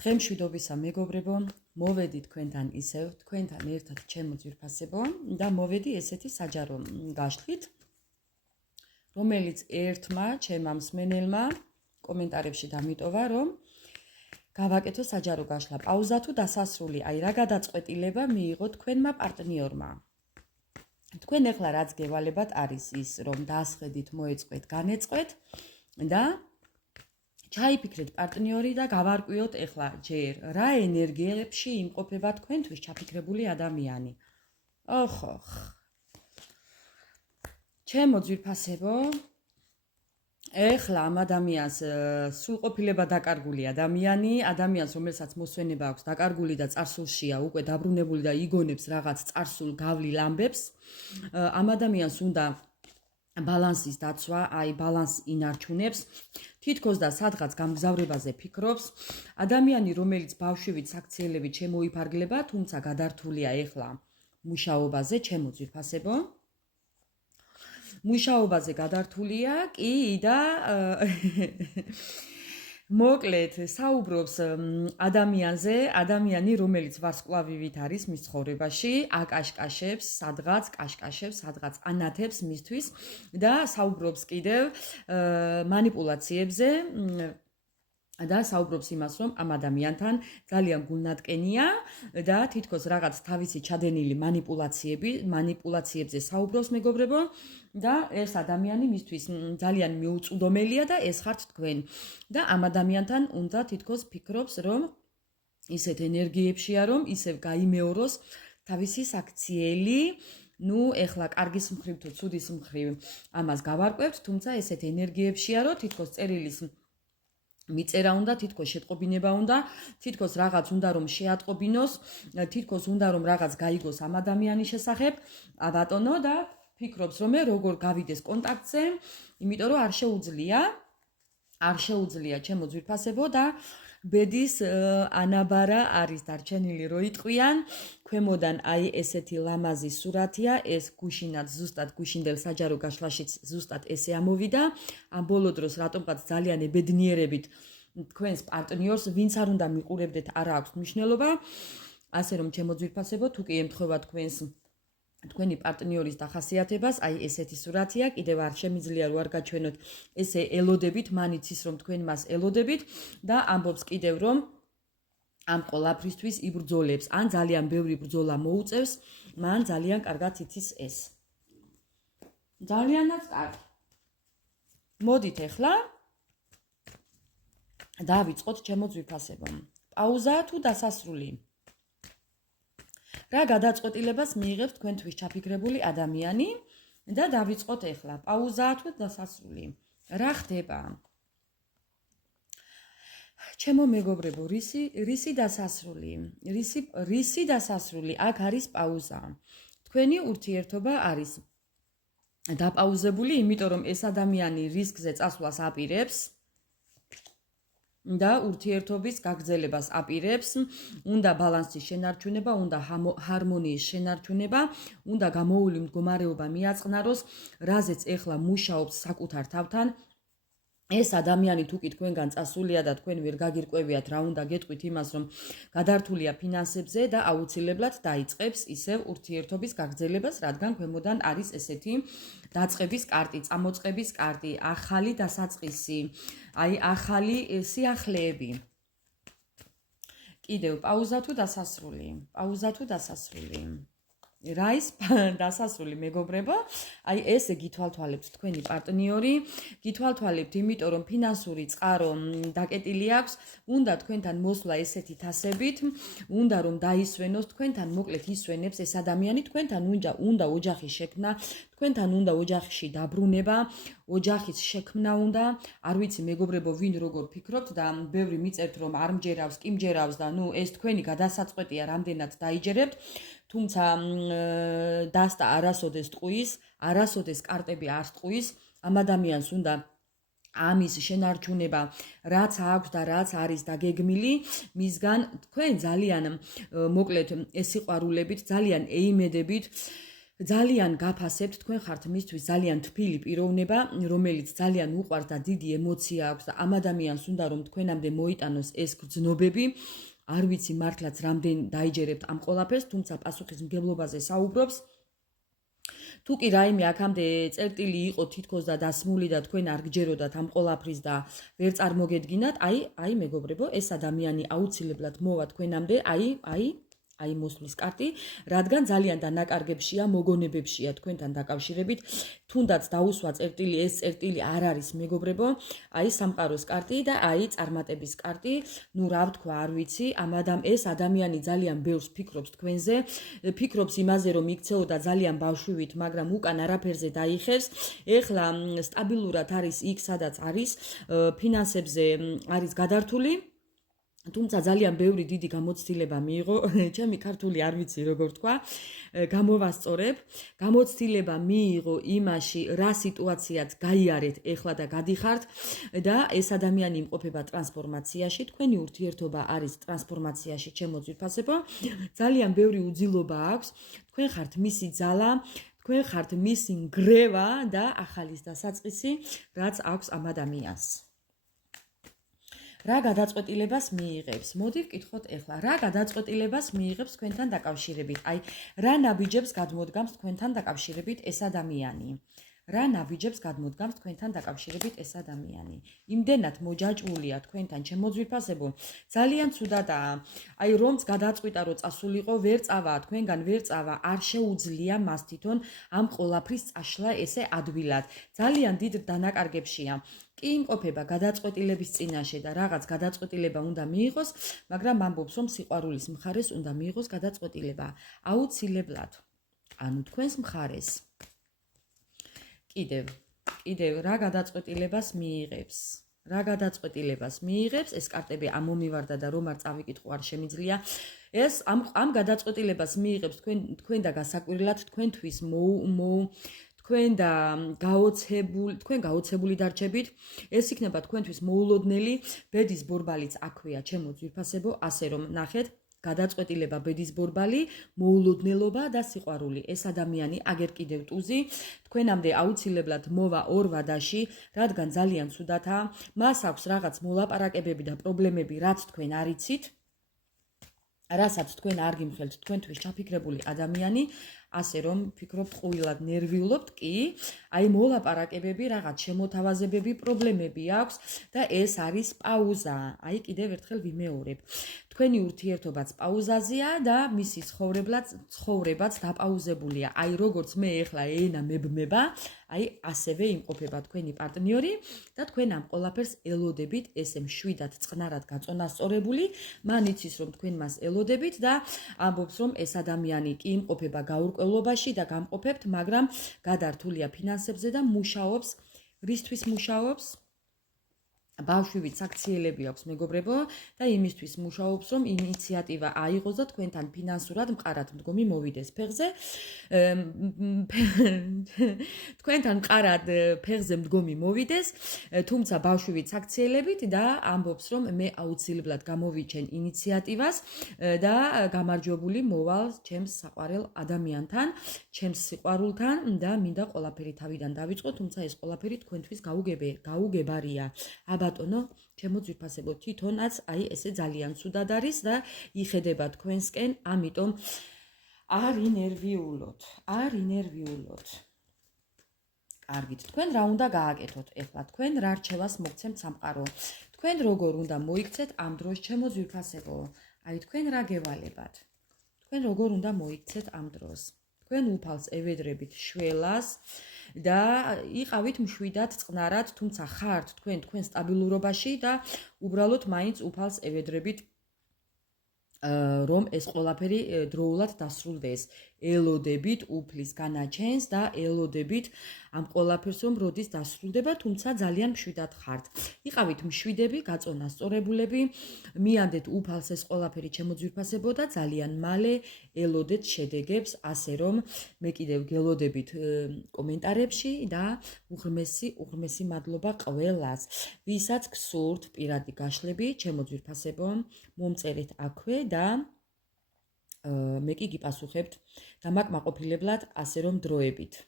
დღემშვიდობისა მეგობრებო, მოვედი თქვენთან ისევ, თქვენთან ერთად ჩემო ძვირფასებო და მოვედი ესეთი საჯარო გაშლით, რომელიც ერთმა ჩემმა მსმენელმა კომენტარებში დამიტოვა, რომ გავაკეთო საჯარო გაშლა პაუზა თუ დასასრული, აი რა გადაწყვეტილება მიიღო თქვენმა პარტნიორმა. თქვენ ახლა რაც გევალებათ არის ის, რომ დაასხედით, მოეწყვეთ, განეწყვეთ და ჩაიფიქრეთ პარტნიორი და გავარკვიოთ ახლა ჯერ რა ენერგიებში იმყოფება თქვენთვის ჩაფიქრებული ადამიანი. ოხ. ჩემო ძვირფასებო, ახლა ამ ადამიანს სრულყოფილება დაკარგული ადამიანს, რომელსაც მოსვენება აქვს დაკარგული და წარსულშია უკვე დაბრუნებული და იგონებს რაღაც წარსულ გავლილ ამბებს, ამ ადამიანს უნდა ბალანსის დაცვა, აი ბალანსს ინარჩუნებს, თითქოს და სადღაც გამგზავრებაზე ფიქრობს, ადამიანი, რომელიც ბავშვივით საქციელებით შემოიფარგლება, თუმცა გადართულია ახლა მუშაობაზე, ჩემო ძვირფასებო. მუშაობაზე გადართულია, კი და მოკლედ საუბრობს ადამიანზე, ადამიანი, რომელიც ვარსკვლავივით არის მის ცხოვრებაში, აკაშკაშებს, სადღაც ანათებს მისთვის და საუბრობს კიდევ მანიპულაციებზე და საუბრობს იმას, რომ ამ ადამიანთან ძალიან გულნატკენია და თითქოს რაღაც თავისი ჩადენილი მანიპულაციებზე საუბრობს მეგობრებო და ეს ადამიანი მისთვის ძალიან მიუწვდომელია და ეს ხართ თქვენ და ამ ადამიანთან უნდა თითქოს ფიქრობს, რომ ისეთ ენერგიებშია, რომ ისევ გაიმეოროს თავისი საქციელი, ეხლა კარგის მხრივ თუ ცუდის მხრივ ამას გავარკვევთ, თუმცა ესეთ ენერგიებშია, რომ თითქოს წერილის მიწერა უნდა, თითქოს შეტყობინება უნდა, თითქოს რაღაც უნდა რომ შეატყობინოს, თითქოს უნდა რომ რაღაც გაიგოს ამ ადამიანის შესახებ, ბატონო და ფიქრობს რომ მე როგორ გავიდეს კონტაქტზე, იმიტომ რომ არ შეუძლია ჩემო ძვირფასებო და ბედის ანაბარა არის დარჩენილი რო იტყვიან, ქვემოდან აი ესეთი ლამაზი სურათია, ეს გუშინად ზუსტად გუშინდელ საჯარო გაშლაშიც ზუსტად ესე ამოვიდა, ამ ბოლო დროს რატომღაც ძალიან ებედნიერებით თქვენს პარტნიორს, ვინც არ უნდა მიყურებდეთ, არა აქვს მნიშვნელობა, ასე რომ ჩემო ძვირფასებო, თუ კი ემთხვევა თქვენი პარტნიორის დახასიათებას, აი ესეთი სურათია, კიდევ არ შემიძლია რო არ გაჩვენოთ, ესე ელოდებით, მან იცის რომ თქვენ მას ელოდებით და ამბობს კიდევ რომ ამ ყველაფრისთვის იბრძოლებს, ან ძალიან ბევრი ბრძოლა მოუწევს, მან ძალიან კარგად იცის ეს. ძალიანაც კარგი. მოდით ახლა დავიწყოთ ჩემო ძვირფასებო. პაუზა თუ დასასრული? რა გადაწყვეტილებას მიიღებს თქვენთვის ჩაფიქრებული ადამიანი და დავიწყოთ ახლა. პაუზა თუ დასასრული? რა ხდება? ჩემო მეგობრებო, რისი დასასრული? რისი დასასრული? აქ არის პაუზა. თქვენი ურთიერთობა არის დაპაუზებული, იმიტომ რომ ეს ადამიანი რისკზე წასვლას აპირებს და ურთიერთობის გაგრძელებას აპირებს, უნდა ბალანსის შენარჩუნება, უნდა ჰარმონიის შენარჩუნება, უნდა გამოული მდგომარეობა მიაწყნაროს, რაზეც ახლა მუშაობს საკუთარ თავთან. ეს ადამიანი თუ კი თქვენგან წასულია და თქვენ ვერ გაგირკვევიათ, რა უნდა გეტყვით იმას, რომ გადართულია ფინანსებზე და აუცილებლად დაიწყებს ისევ ურთიერთობის გაგრძელებას, რადგან ქვემოდან არის ესეთი დაწყების კარტი, წამოწყების კარტი, ახალი დასაწყისი, აი ახალი სიახლეები. კიდევ პაუზა თუ დასასრული? პაუზა თუ დასასრული? რა ის დასასრული მეგობრებო? აი ესე გითვალთვალებთ თქვენი პარტნიორი, გითვალთვალებთ იმიტომ რომ ფინანსური წყარო დაკეტილი აქვს, უნდა თქვენთან მოსვლა ესეთი თასებით, უნდა რომ დაისვენოს თქვენთან, მოკლედ ისვენებს ეს ადამიანი, თქვენთან უნდა ოჯახის შექმნა, თქვენთან უნდა ოჯახში დაბრუნება, ოჯახის შექმნა უნდა, არ ვიცი მეგობრებო, ვინ როგორ ფიქრობთ და ბევრი მიწერთ რომ არ მჯერავს, კი მჯერავს და ეს თქვენი გადასაწყვეტია, რამდენად დაიჯერებთ. თუმცა დასტა არასოდეს ტყუის, არასოდეს კარტები არ ტყუის, ამ ადამიანს უნდა ამის შენარჩუნება, რაც აქვს და რაც არის დაგეგმილი, მისგან თქვენ ძალიან მოკლედ ეს სიყვარულებით, ძალიან ეიმედებით, ძალიან გაფასებთ, თქვენ ხართ მისთვის ძალიან თბილი პიროვნება, რომელიც ძალიან უყვარს და დიდი ემოცია აქვს და ამ ადამიანს უნდა რომ თქვენამდე მოიტანოს ეს გრძნობები. არ ვიცი მართლაც რამდენ დაიჯერებთ ამ ყველაფერს, თუმცა პასუხისმგებლობაზე საუბრობს. თუ კი რაიმე აქამდე წერტილი იყო თითქოს და დასმული და თქვენ არ გჯეროდათ ამ ყველაფრის და ვერ წარმოგედგინათ, აი მეგობრებო, ეს ადამიანი აუცილებლად მოვა თქვენამდე, აი მოსვლის კარტი, რადგან ძალიან დანაკარგებშია, მოგონებებშია თქვენთან დაკავშირებით, თუნდაც დაუსვა წერტილი, ეს წერტილი არ არის მეგობრებო, აი სამყაროს კარტი და აი წარმატების კარტი, ნუ რა ვთქვა, არ ვიცი, ეს ადამიანი ძალიან ბევრს ფიქრობს თქვენზე, ფიქრობს იმაზე, რომ იქცეოდა ძალიან ბავშვივით, მაგრამ უკან არაფერზე დაიხევს, ეხლა სტაბილურად არის იქ, სადაც არის, ფინანსებზე არის გადართული. თუმცა ძალიან ბევრი დიდი გამოცდილება მიიღო, ჩემი ქართული არ ვიცი როგორ თქვა, გამოვასწორებ, გამოცდილება მიიღო იმაში, რა სიტუაციაც გაიარეთ ეხლა და გადიხართ და ეს ადამიანი იმყოფება ტრანსფორმაციაში, თქვენი ურთიერთობა არის ტრანსფორმაციაში, ჩემო ძვირფასებო, ძალიან ბევრი უძილობა აქვს, თქვენ ხართ მისი ძალა, თქვენ ხართ მისი ნგრევა და ახალის დასაწყისი, რაც აქვს ამ ადამიანს. რა გადაწყვეტილებას მიიღებს? მოდი ვკითხოთ ეხლა. რა გადაწყვეტილებას მიიღებს თქვენთან დაკავშირებით? აი, რა ნაბიჯებს გადმოდგამს თქვენთან დაკავშირებით ეს ადამიანი? რა ნაბიჯებს გადმოდგამს თქვენთან დაკავშირებით ეს ადამიანი? იმდენად მოჯაჭვულია თქვენთან, ჩემო ძვირფასებო, ძალიან ცუდადაა. აი, რომც გადაწყვიტა, რომ წასულიყო, ვერ წავა, თქვენგან ვერ წავა, არ შეუძლია მას თვითონ ამ ყოლაფრის წაშლა ესე ადვილად. ძალიან დიდ დანაკარგებშია. კი იმყოფება გადაწყვეტილების წინაშე და რაღაც გადაწყვეტილება უნდა მიიღოს, მაგრამ ამბობს, რომ სიყვარულის მხარეს უნდა მიიღოს გადაწყვეტილება. აუცილებლად. ანუ თქვენს მხარეს. კიდევ რა გადაწყვეტილებას მიიღებს? რა გადაწყვეტილებას მიიღებს? ეს კარტები ამომივარდა და რომ არ წავიკითხო არ შემიძლია. ეს ამ გადაწყვეტილებას მიიღებს თქვენ და გასაკვირლად თქვენთვის თქვენ გაოცებული დარჩებით, ეს იქნება თქვენთვის მოულოდნელი, ბედის ბორბალიც აქვეა, ჩემო ძვირფასებო, ასე რომ ნახეთ, გადაწყვეტილება, ბედის ბორბალი, მოულოდნელობა და სიყვარული. ეს ადამიანი აგერ კიდევ ტუზი, თქვენამდე აუცილებლად მოვა ორ ვადაში, რადგან ძალიან ცუდათაა, მას აქვს რაღაც მოლაპარაკებები და პრობლემები, რაც თქვენ არ იცით, რასაც თქვენ არ გიმხელთ, თქვენთვის ჩაფიქრებული ადამიანი, ასე რომ ფიქრობ ყვილად ნერვიულობთ, კი, აი მოლაპარაკებები, რაღაც შემოთავაზებები, პრობლემები აქვს და ეს არის პაუზა. აი კიდევ ერთხელ ვიმეორებ. თქვენი ურთიერთობაც პაუზაზეა და მისი ცხოვრებაც დაპაუზებულია. აი როგორც მე ეხლა ენა მებმება, აი ასევე იმყოფება თქვენი პარტნიორი და თქვენ ამ ყველაფერს ელოდებით, ესე მშვიდად წყნარად გაწონასწორებული, მან იცის რომ თქვენ მას ელოდებით და ამბობს რომ ეს ადამიანი კი იმყოფება გაურკვევლობაში და გამყოფებთ, მაგრამ გადართულია ფინანსებზე და მუშაობს. რისთვის მუშაობს? ბავშვივით საქციელები აქვს მეგობრებო და იმისთვის მუშაობს რომ ინიციატივა აიღოს და თქვენთან ფინანსურად მყარად მდგომი მოვიდეს ფეხზე თქვენთან მყარად ფეხზე მდგომი მოვიდეს თუმცა ბავშვივით საქციელებით და ამბობს რომ მე აუცილებლად გამოვიჩენ ინიციატივას და გამარჯვებული მოვალ ჩემს საყვარელ ადამიანთან ჩემს სიყვარულთან და მინდა ყველაფერი თავიდან დავიწყო თუმცა ეს ყველაფერი თქვენთვის გაუგებარია ბატონო, ჩემო ძვირფასებო, თვითონაც აი ესე ძალიან ცუდად არის და იხედება თქვენსკენ, ამიტომ არ ინერვიულოთ. კარგით, თქვენ რა უნდა გააკეთოთ ეხლა? თქვენ რა რჩევას მოგცემთ სამყარო? თქვენ როგორ უნდა მოიქცეთ ამ დროს, ჩემო ძვირფასებო? აი თქვენ რა გევალებათ? თქვენ როგორ უნდა მოიქცეთ ამ დროს? თქვენ უფალს ევედრებით შველას და იყავით მშვიდად წყნარად, თუმცა ხართ თქვენ სტაბილურობაში და უბრალოდ მაინც უფალს ევედრებით რომ ეს ყველაფერი დროულად დასრულდეს. ელოდებით უფლის განაჩენს და ელოდებით ამ ყველაფერს რომ როდის დასრულდება, თუმცა ძალიან მშვიდად ხართ. იყავით მშვიდები, გაწონასწორებულები, მიანდეთ უფალს ეს ყველაფერი ჩემო ძვირფასებო და ძალიან მალე ელოდეთ შედეგებს, ასე რომ მე კიდევ გელოდებით კომენტარებში და უღრმესი მადლობა ყველას, ვისაც გსურთ პირადი გაშლები, ჩემო ძვირფასებო, მომწერეთ აქვე და მე კი გიპასუხებთ დამაკმაყოფილებლად, ასე რომ დროებით.